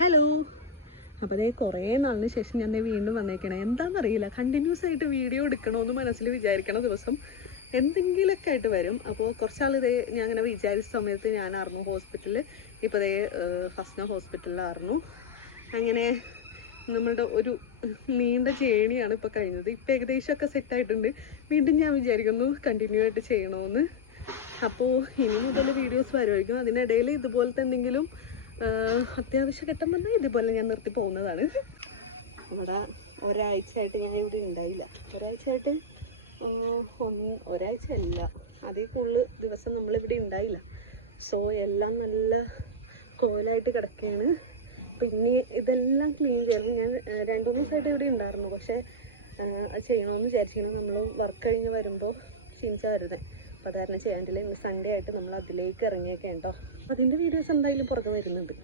Hello. അപ്പോൾ അതേ കുറേ നാളിന് ശേഷം ഞാൻ വീണ്ടും വന്നേക്കണേ. എന്താണെന്നറിയില്ല, കണ്ടിന്യൂസ് ആയിട്ട് വീഡിയോ എടുക്കണമെന്ന് മനസ്സിൽ വിചാരിക്കണ ദിവസം എന്തെങ്കിലുമൊക്കെ ആയിട്ട് വരും. അപ്പോൾ കുറച്ചാൾ ഞാൻ അങ്ങനെ വിചാരിച്ച സമയത്ത് ഞാനായിരുന്നു ഹോസ്പിറ്റലിൽ. ഇപ്പോൾ അതേ ഫസ്റ്റ് ഹോസ്പിറ്റലിലായിരുന്നു. അങ്ങനെ നമ്മളുടെ ഒരു നീണ്ട ജേണിയാണ് ഇപ്പോൾ കഴിഞ്ഞത്. ഇപ്പോൾ ഏകദേശമൊക്കെ സെറ്റായിട്ടുണ്ട്. വീണ്ടും ഞാൻ വിചാരിക്കുന്നു കണ്ടിന്യൂ ആയിട്ട് ചെയ്യണമെന്ന്. അപ്പോൾ ഇനി മുതൽ വീഡിയോസ് വരുമായിരിക്കും. അതിനിടയിൽ ഇതുപോലത്തെ എന്തെങ്കിലും അത്യാവശ്യ ഘട്ടം വന്നാൽ ഇതുപോലെ ഞാൻ നിർത്തി പോകുന്നതാണ്. ഇവിടെ ഒരാഴ്ചയായിട്ട് ഞാൻ ഇവിടെ ഉണ്ടായില്ല. ഒരാഴ്ചയായിട്ട് ഒരാഴ്ച അല്ല, അതേ കൂടുതൽ ദിവസം നമ്മളിവിടെ ഉണ്ടായില്ല. സോ എല്ലാം നല്ല കോലായിട്ട് കിടക്കുകയാണ്. പിന്നെ ഇതെല്ലാം ക്ലീൻ ചെയ്യണം. ഞാൻ 2-3 ദിവസമായിട്ട് ഇവിടെ ഉണ്ടായിരുന്നു. പക്ഷേ അത് ചെയ്യണമെന്ന് വിചാരിച്ചിരുന്നു. നമ്മൾ വർക്ക് കഴിഞ്ഞ് വരുമ്പോൾ ക്ഷീണിച്ച വരുന്നത്. അപ്പോൾ അതാരണം ചെയ്യാണ്ടില്ല. ഇന്ന് സൺഡേ ആയിട്ട് നമ്മൾ അതിലേക്ക് ഇറങ്ങിയേക്കാം കേട്ടോ. അതിൻ്റെ വീഡിയോസ് എന്തായാലും പുറകെ വരുന്നുണ്ട്.